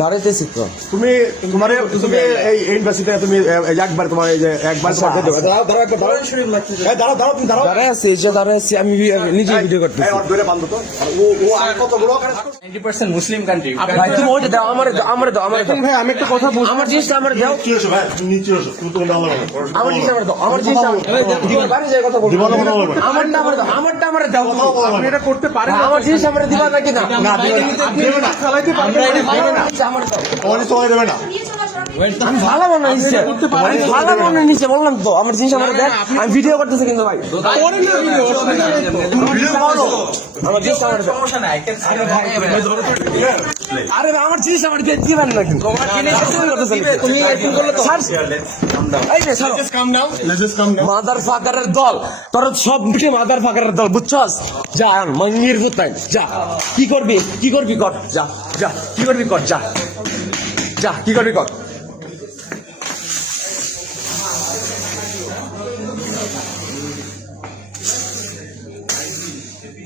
দাঁড়াইতেছি তো। তুমি তোমার তুমি এই ইউনিভার্সিটিতে তুমি একবার তোমার এই যে একবার তোমার আচ্ছা, খেতে হবে। দাঁড়াও দাঁড়াও একবার দাঁড়াও। এই দাঁড়াও দাঁড়াও তুমি দাঁড়াও। দাঁড়াই আছি যে আছি আমি নিজে ভিডিও এই করতেছি। ওর ধরে বান্ধব তো। ও ও আর কত বড় 90% মুসলিম কান্ট্রি ভাই তুমি ওইটা দাও আমার আমার দাও আমার দাও। ভাই আমি একটা কথা বলছি। আমার জিনিসটা আমার দাও। নিচে এসো ভাই তুমি নিচে তুমি তো আমার জিনিসটা আমার দাও আমার জিনিসটা আমার দিবার বাইরে যাই কথা বলব। দিবানা কথা আমারটা আমার দাও আমারটা আমার দাও। আপনি এটা করতে পারেন আমার জিনিস আমার দিবা নাকি না? না দিবে না। না। চালাইতে পারবে না। দিবে না আমার দাও তোমার তোমার দেবে না আমি ভালো মনে নিচ্ছে আমি ভালো মনে নিচ্ছে বললাম তো। আমার জিনিস আমার দেখ আমি ভিডিও করতেছি কিন্তু ভাই। আমার জিনিস আমার আরে আমার জিনিস আমার দিয়ে দিবেন না. মাদার ফাকারের দল তোর সব মিটে মাদার ফাকারের দল বুঝছস? যা মঙ্গির ভূতাই যা কি করবি? কি করবি কর? যা যা কি করবি কর? যা। যা কি করবি কর?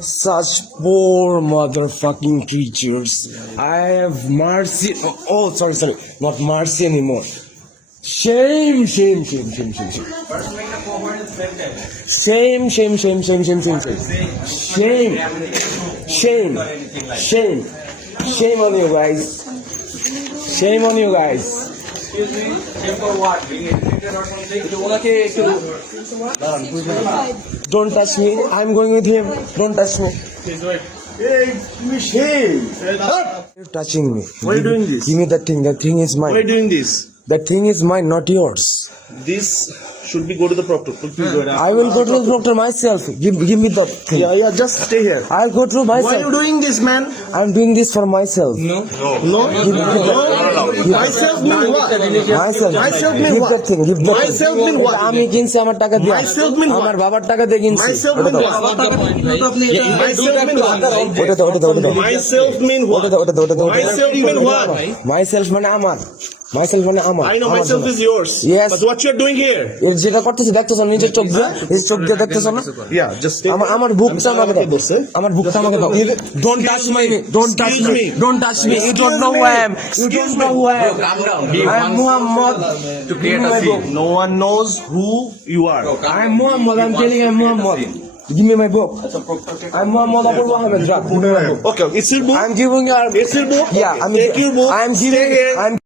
Such poor motherfucking creatures. I have mercy. Oh, oh, sorry, sorry. Not mercy anymore. Shame, shame, shame, shame, shame, shame. Shame, shame, shame, shame, shame, shame, shame. Shame, shame, shame. Shame on you guys. Shame on you guys. Excuse me, shame for what? Being educated or something? তো ওনাকে একটু Don't touch me. I'm going with him. Don't touch me. Hey, You're touching me. Why are you doing this? Give me that thing. That thing is mine. Why are you doing this? That thing is mine, not yours. This should be go to the proctor. Please go ahead. I will go to the doctor myself. Give, give me the thing. Yeah, yeah, just stay here. I'll go to myself. Why are you doing this, man? I'm doing this for myself. No. No, No. Give, give that, no. Myself mean what? myself. Myself mean what? give what? that thing. Give that Myself thing. mean what? আমি কিনছি আমার টাকা দিয়ে Myself mean what? আমার বাবার টাকা দিয়ে কিনছি Myself mean what? Myself mean what? ওটা দাও ওটা দাও ওটা দাও Myself mean what? ওটা দাও ওটা দাও ওটা দাও Myself mean what? মাইসেলফ মানে আমার মাইসেলফ মানে আমার I know আমার myself জন্য। is yours. Yes. But what you're doing এর যেটা করতেছি দেখতেছো নিজের চোখ দিয়ে এই চোখ দিয়ে দেখতেছো না Yeah, just আমার আমার বুকটা আমাকে দাও আমার বুকটা আমাকে দাও don't touch my don't touch me don't touch me you don't know who I am you don't know who I am Calm down. He I am wants Muhammad to create a scene. No one knows who you are. I am Muhammad I'm telling you I'm Give me my book. I'm Muhammad Abul Ahmed. Drop. Give me my book. Okay, it's your book. I'm giving you. It's your book. Yeah, I'm. Take your book. I'm giving. I'm